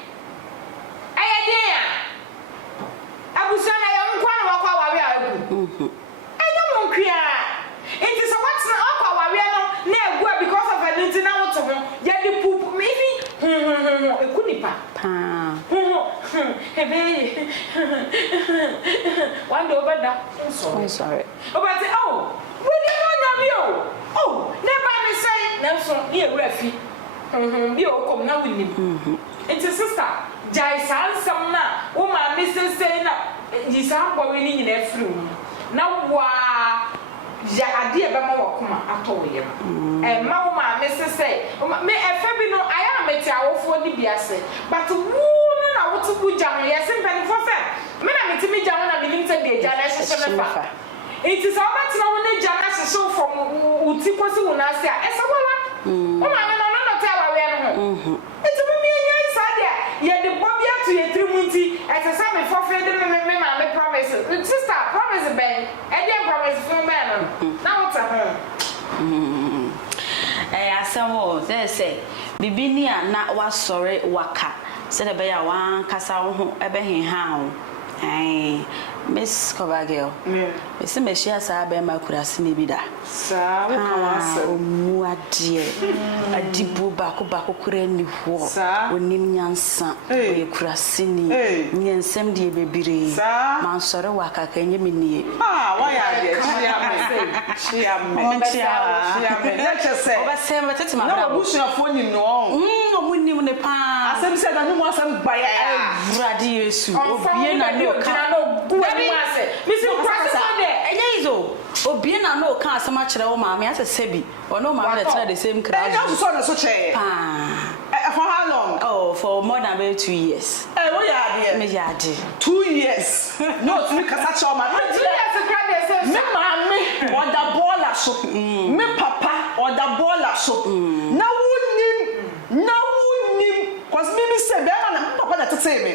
ayede ya abusa na ya nkwa na wakwa wawe agu enya mo nkua it is what na akwa wawe no na egu because of anything na wo to ho ya di poop maybe ekunipa Hey, one day over that. I'm sorry. Oh, but we didn't know you. Oh, never me say, Nelson, here, refi. You come now with me. It's a sister. Jai San Samna, woman, Mrs. Sayna, this uncle winning in every room. Now, ya ade be ma wakoma ato ye ma ma me say me efe no aya meti awofo ni biase but wu no na wotu buja no ye simpani for fe me na meti mi ja na me nim say de ja na hye fa it is about na wo ne ja na hye from uti kosi wo na ase a ese wala o ma me no ta wa we no it be me nya isa de ye de bobia to ye trimunti ese sa me for fe de me ma me promise sister promise ben e dey promise for me no now what's home asamo say bibini a na wa sore waka se de be ya wan kasa wo ho ebe hen ha ho Miss Cobagel. Miss Meshia Sabe Makurasi Nibida. Sa, we can answer. Muadia. A dibu bako kureni ho. Onim nyansa. Oye kurasini. Nyansem die bebiri. Mansore waka kenye minie. Why are you? She am. Let's just say. Oba say matete ma. Na busu afo nim no. Omunim ne pa. Asem say da no asem baya ya. Vradi Yesu. Obie na no ka. Missing process there. Enyezo. Obie na no ka asema kire wo maame ase sebi. Ono maame na try the same crowd. Just so na so che. For how long? Oh, for more than about 2 years. What you are me yadi. 2 years. No, to me kasa choma. 2 years to grab yourself. Me maame or the baller so. Me papa or the baller so. Na wunim. Cause me say be na papa na tete me.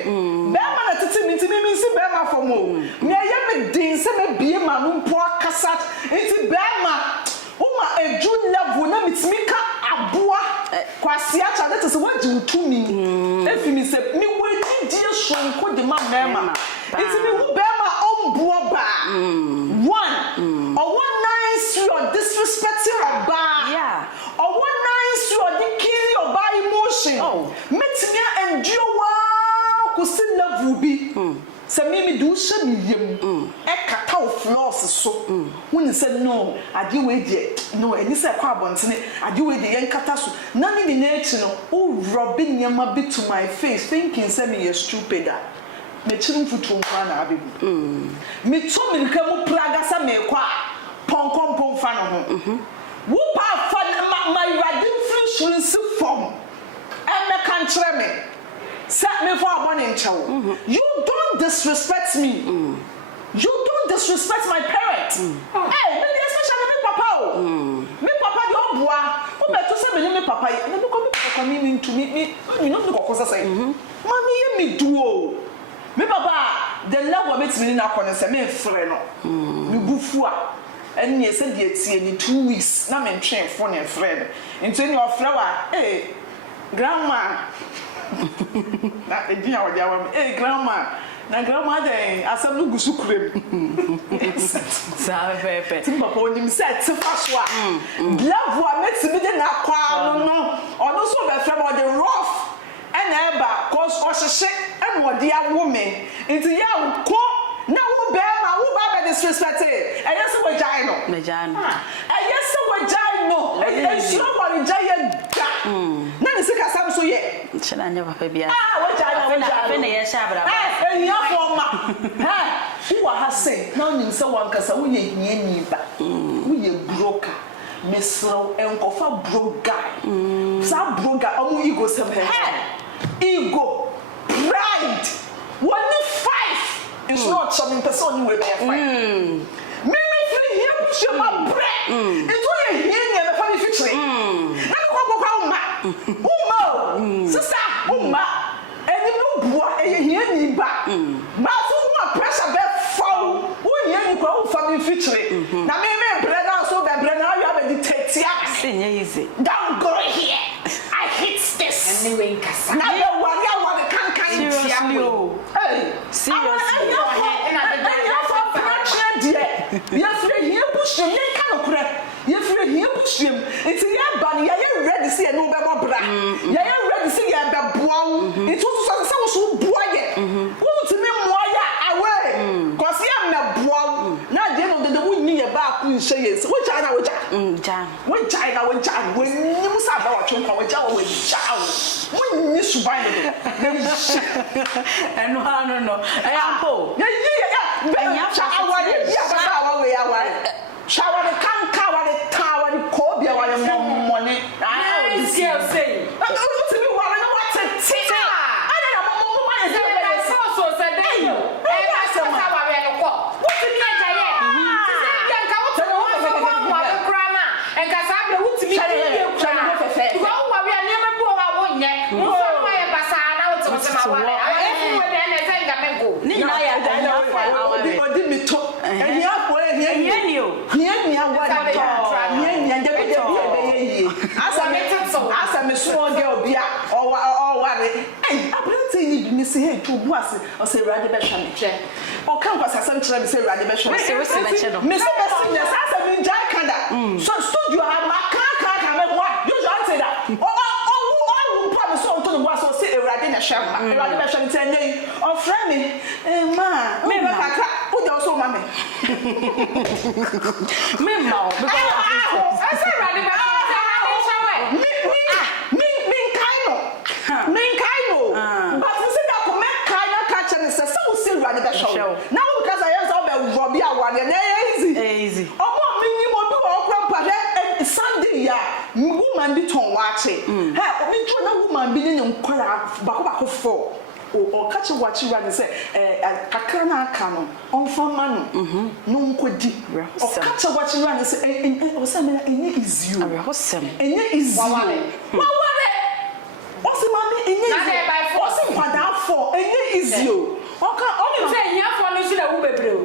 Be na tete me nti me say be ma for mo. Me aye me din say me bie ma no mpo akasa. Nti be ma uma eju level na mitimi ka aboa kwase acha that is what you to me if me say me wedi die sonko de ma mema it me who be ma omboa ba one or one nice you are disrespecting oba or one nice you are killing oba emotion metimi endure wa ko sin level bi se me do she me yem e kata o floors so when say no ade we die no eni say kwa abontene ade we die yen kata so na me na echi no o rubbing nyama bit to my face thinking say me is stupid me chirim futu nkwa na abebu me to me nka mu praga sa me kwa ponkom fa no ho wo pa fa my radin fruits form and me kan kire me set me for a morning chow. You don't disrespect me. You don't disrespect my parents. Hey, maybe especially me papa. Me papa the obua. Who me to say me papa? Me no come papa me to me. You know no cause say. Mommy me do. Me papa the level me me na corner say me frɛ no. Me bufua. And ye said ye tie ni 2 weeks na me twɛn for ne frɛ no. Nti ni ofrɛ wa, hey, grandma. Na edia wo dia wa eh grandma na grandma dey asem no gusu kurem sa pepe tim papa onim set fa so a love wa metimi de na kwa no ono so be frem o the rough and eba cause o hye and wo dia wo me nti ya nko na wo be ma wo ba be disrespect e yes we jai no na jai no yes we jai no e so wo jai da na ni sika sam so ye Chana never pay. What I been a shabra. And your former. Who has said, no, in someone because we ain't any back. We a broker. Miss Slow and Kofa broke guy. Some broke guy, oh, ego, some ego, pride. 1 in 5 is not some person with their friend. Maybe here, push your bread. It's all you're hearing and the funny featuring. Uma, sister, Uma, and you know what you hear me back. But pressure back fall. Who hear you go from featuring? Now, maybe brother, so that brother, you have a detective. Easy. Don't go here. I hate this. Anyway, now you want to can't seriously. Hey, seriously. You're here, push him, they can't crack. You're here, push him. It's a young bunny. You're ready to see a no bra. You're ready to see a bow. It's also so boy. Who to me, why away? Because you're not bow. Now, they don't need a back who says, which I know, which I know, when you must have our children, which I will child. When you survive it. And no, I am poor. Shower the can cover the tower, the cobia, while your money. I was saying, I don't know to be what I know what's a tea. I don't know what is it. So said, I got some power and a call. What's the matter? And Cassandra, what's the matter? We are never poor. I won't yet. As I'm a small girl, be or worry. Hey, I'm saying you miss here to was or say radiation. Or come was some time say radiation. Mr. Besson, as I've been Jackanda. So stood you have my car, what? You don't say that. Oh, promise on to the was or say a radiation. A radiation 10 days or friendly. Ma, maybe I put also mammy. Memo, because I said radiation. Now because I am so Robbie easy. Sunday woman be ton watching. Ha, me to woman be in back for or catch a watch and say a kana canon on from man no could deep or catch a watch and say or something is you. What's the money what's the father for is you. Only say here for no see that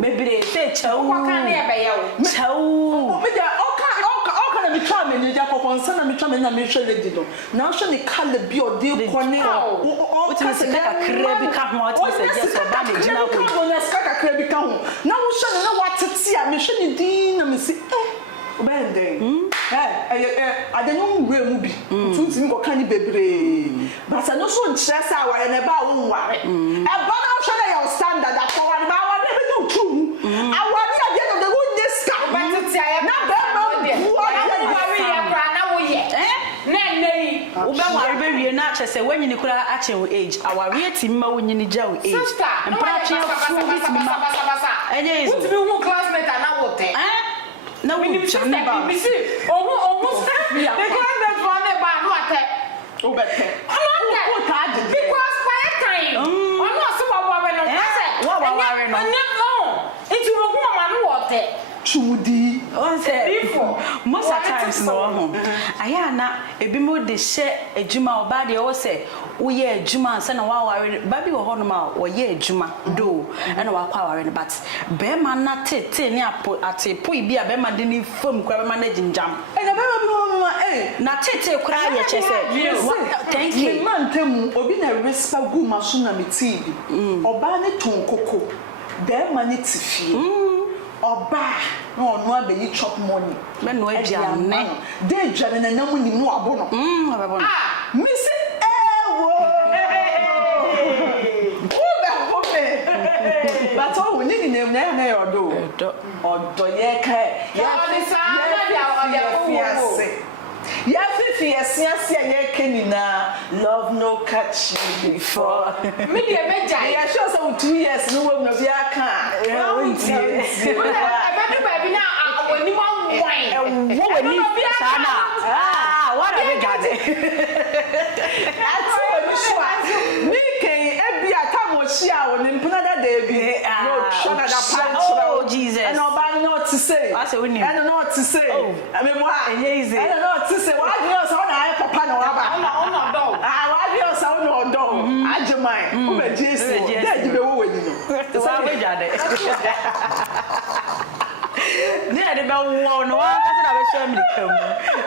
maybe they say chow. What can they be? Chow. Me try me just for concern me try me na me show lady no. Now show me color be or deal corner. What is it like a crabby ka ho what is just so bad me gina ko. Na ska crabby ka ho. Now show me na what tia me show ni din na me see ben den. I don't know where mu bi. Tunti me go kan ni bebre. But I no so nkyerɛ sa aware na ba wo nware. E ba na show na your standard that for one ba wa na be do true. Aware at the end of the good this ka. But tia na ba Ubewa na chese when you kura ache age our rate ma wonyi ni ja age and prachi fu this ma enye is what me classmate na wote na we ni step me see omo step me the classmate for na ba no ate obete because by time ono so wa we no say wa no itu ogun ma no wote chudi on say before most of times no aya na ebi mo de hye adwuma oba de o say wo ye adwuma say na wa ware ba bi wo ho no ma wo ye adwuma do e na wa kwa ware but be ma na tete ni atepo ibi a be ma de ni fam kwa be ma na ginjam e na be ma bi ho ma na tete kura ye che say thank you man temu obi na respa gu ma so na me TV oba ne ton koko be ma ne tifie Oba no abeyi chop money me no aduane dey dwane na namu ni mu abo no me say wo but oh ni ni na odo ye ka ya fifi ese ye kenina love no catch you before. Me dey meja. Yeah, sure so 2 years no we no be aka. Baby na oni wan wine. What we need sana. What are we got? That's what me can ebi atamo shia woni mpuna day bi. No, shona da punch. Oh Jesus. And nobody know what to say. I say we need. I don't know what to say. I mean what? Easy. I don't know what to say. Why do you say na papa no aba? On dog. Why do you say no dog? Ajemai. Who be Jesus? Dey be wo weni no. Wa be jade. Dey dey be wo no wa ka say na be share me kam.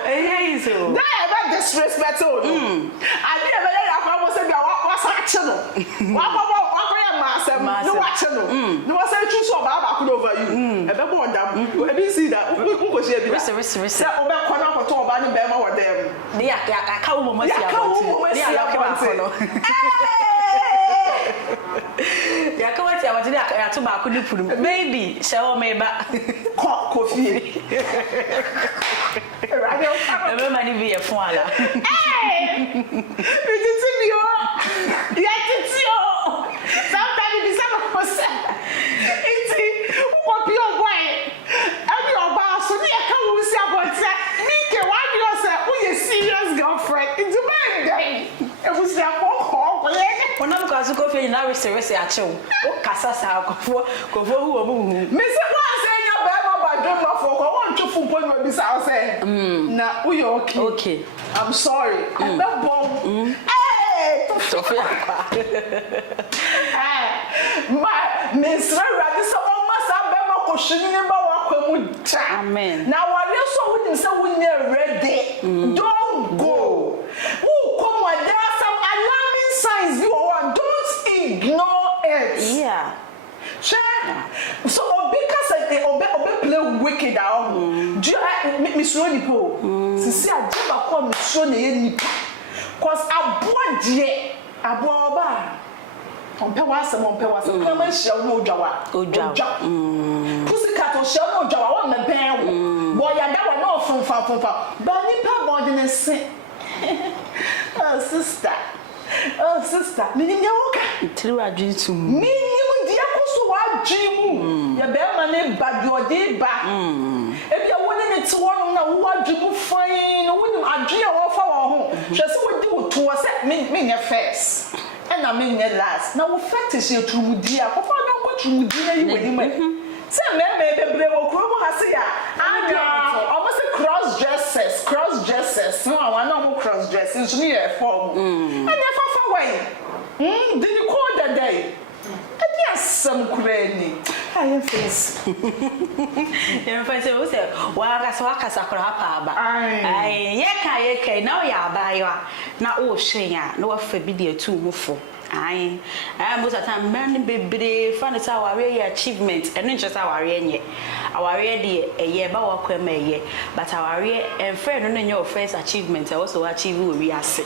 Easy. Dey ever disrespect o. I dey ever let akwa say be wa sa che no. Wa ya masem. No wa che no. No wa say choose oba ba ku over you. Ebe bo ndam. Ebi see that. Who go share bi. Rest. Say oba kona ko to oba ni be ma wo dem. Dey aka wo mo si abonti. Dey aka no. Ya ka wati abonti dey aka to ba ku ni puru. Baby, show me ba. Coffee. Ebe mani bi e fun ala. You did see me oh. Yeah, did see oh. Sometimes it is some say. It's what be your boy. Every oba so ni e ka wo si abonti. Me ke wa bi o say who your serious girlfriend. It's man day. E wo si akoko ye. Onam ka su kofi na rese a chew. O kasa sa kofo hu obu hu. Me say one say your baby ba do no for ko won twu fu pon we bi say say. Na we okay. Okay. I'm sorry. I'm not born. Hey, Sophia. My Miss Radi so almost abema ko shini ba wa kwamu ta. Amen. Now what you so wouldn't say when you're ready. Don't go. Who come when there are some alarming signs you are. Don't ignore it. Yeah. Sure. So because obe play wicked out. Do you Miss Rodi po? Sisi ajeba ko Miss Rodi ye nipa. Cause aboa die aboa oba. Ompe wasem kama hia wo odwawa. Pussycat o hia wo odwawa wo me ben wo. Boy ya da wo na ofumfa. Ba nipa body ne se. Oh sister, minim ya woka. Tiri adwin tum. Minim dia ko so wa adwin mu. Ya be ma ne ba ode ba. Ebi a woni ne ti wonum na wo adwin mu fain, no wonim adwin a wo fa wo ho. Hwe se wo di wo to se me nya first. And I mean last. Now we fetish you trumudi a kofa na ko trumudi na yi wani mai. Say me bebre wo kuro mu hase ya. Anya almost cross dressers. No I want no cross dressing so near form. And if fa way. Did you call that day? Yes, some kurani. I am face. Em fa se wo se wa ka sakora pa ba. Ai ye ka na o ya ba yo na o hwen a na wa fa bi de atu mu fo. I most of the time men bebre fan is our achievement and not just our nye. Our a year ba wa kwa ye but our and friend no your first achievement also achieve we ase.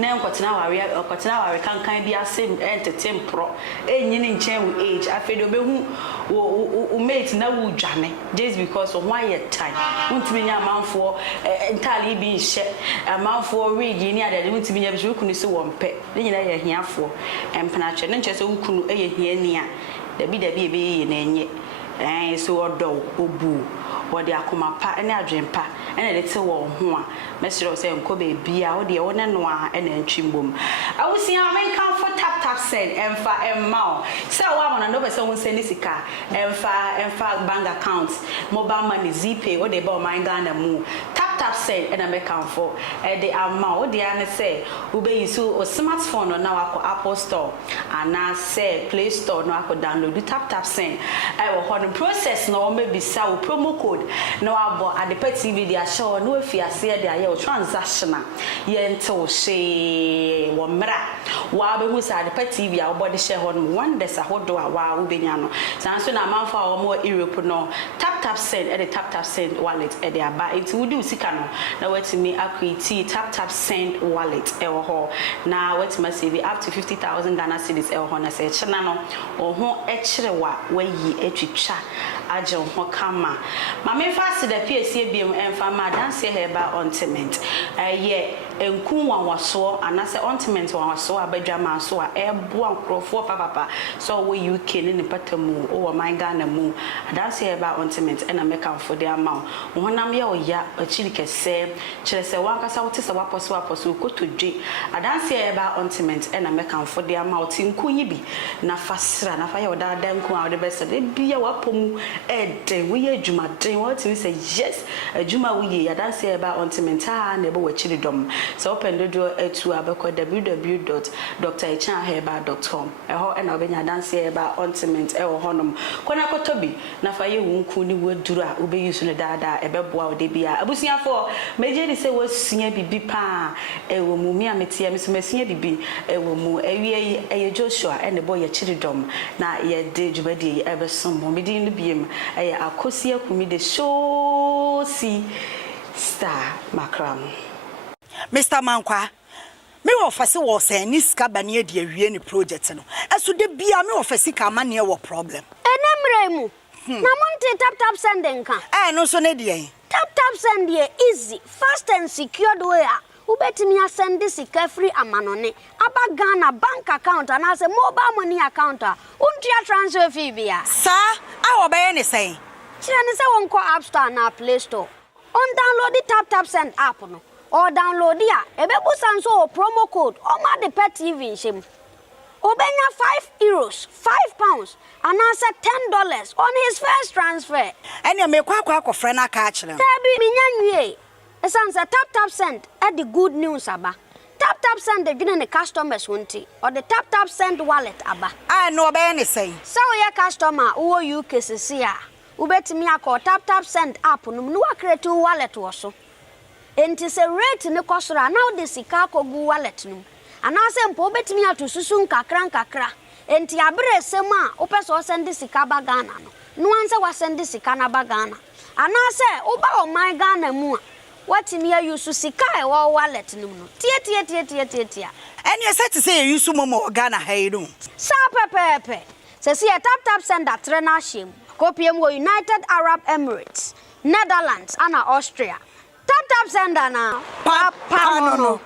Na nkotina our kan bi ase entertain pro enyini nchen with age afedo behu wo mate na wo dwane just because of why your time untimi nya manfo entirely bi hye manfo read ni ade untimi nya bi kunu se wo mpe ni nyina ye hiafo empanache no nche se wukunu eye hiani a dabi ebe na enye so odo obu wode akoma pa ene adwempa ene de te wo ho a mesiro se nko be bia wo de wo ne no a ene ntwimbom awusia men kan for tap send emfa emma se wa mo na no be se won send sika emfa bank account mobile money zpay wo de ba o man Ghana mu tap send ene me kan for de amma wo de ane se wo be use o smartphone na wa Apple Store ana se Play Store no akọ download tap send wo ho no process no o me bisa wo promo code no abo Adepa TV dia show no afiase dia ye transactional ye nto she wo mra wa be hu sa Adepa TV a wo de share ho no one desa hodo a wa wo benya no sanso na manfa wo mo Europe no tap send e de tap send wallet e de aba it would do sika no na watimi akwiti tap send wallet e wo ho na watimi save up to 50,000 Ghana cedis e wo ho na se chena no wo ho e chirewa wayi etwitwa aje ho kama ma me fast the PSC biem emfa ma dance heba ontiment ye enku wanwaso anase ointment wanwaso abadwama so a eboa nkrofo papa so we UK ne patamu o my Ghana mu adanse eba ointment na meka for the amount honam ye oya achiri kese kire se wankasa wote se waposo kotodwe adanse eba ointment na meka for the amount nku nyi na fasra na fa ye odada nku a de bese de bia wapomu ede we adwumaden what we say yes adwuma we adanse eba ointment na ebo wachiri dom so open the door to www.drchaaheba.com eho na obenya adanse eba ointment ewo honom kona kotobi na fa ye wunku ni waduru a obeyisu ne daada ebeboa ode bia abusiafo meje ni se wasunya bibi pa ewo mu mi ametia mesumasunya bibi ewo mu ewie eye Joshua ene boy chiridom na ye de djubadi ebesom mo medi ni biem eye akosi akumi de show si star makram Mr. Mankwa, me offer was a niska bania de awie ni project no. Eso de bia me offer sika ma ne wo problem. Enemremu. Na monte tap sending kan. No so ne de. Tap send dey easy, fast and secured way. Ubetimi asend sika free amanone. Aba Ghana bank account and as a mobile money account. Untia transfer fee bia. Sir, I obey ne say. Chire ne say won ko App Store na Play Store. On download the tap send app no. Or download ya ebebu sanso promo code oma de pet TV shim obenya €5 £5 and answer $10 on his first transfer ene me kwa friend aka akire tabi minyanwie esanse tap send at the good news aba tap send the gene customers wonti or the tap send wallet aba no obey ne say so your customer wo UK sesia ubetimi akọ tap send app no no create wallet wo so enti se rate ne kosora now the sika kogu wallet no anase mpo betimi atosusu nkakra enti abere sem a opeso send sika ba Ghana no anse wa send sika na ba Ghana anase oba o my Ghana mu a watimi ayusu sika e wo wallet no tie eni se te say yusu momo Ghana hayiru sa pepepe se si tap send atre na hiem kopiem wo United Arab Emirates Netherlands ana Austria tap send na papa no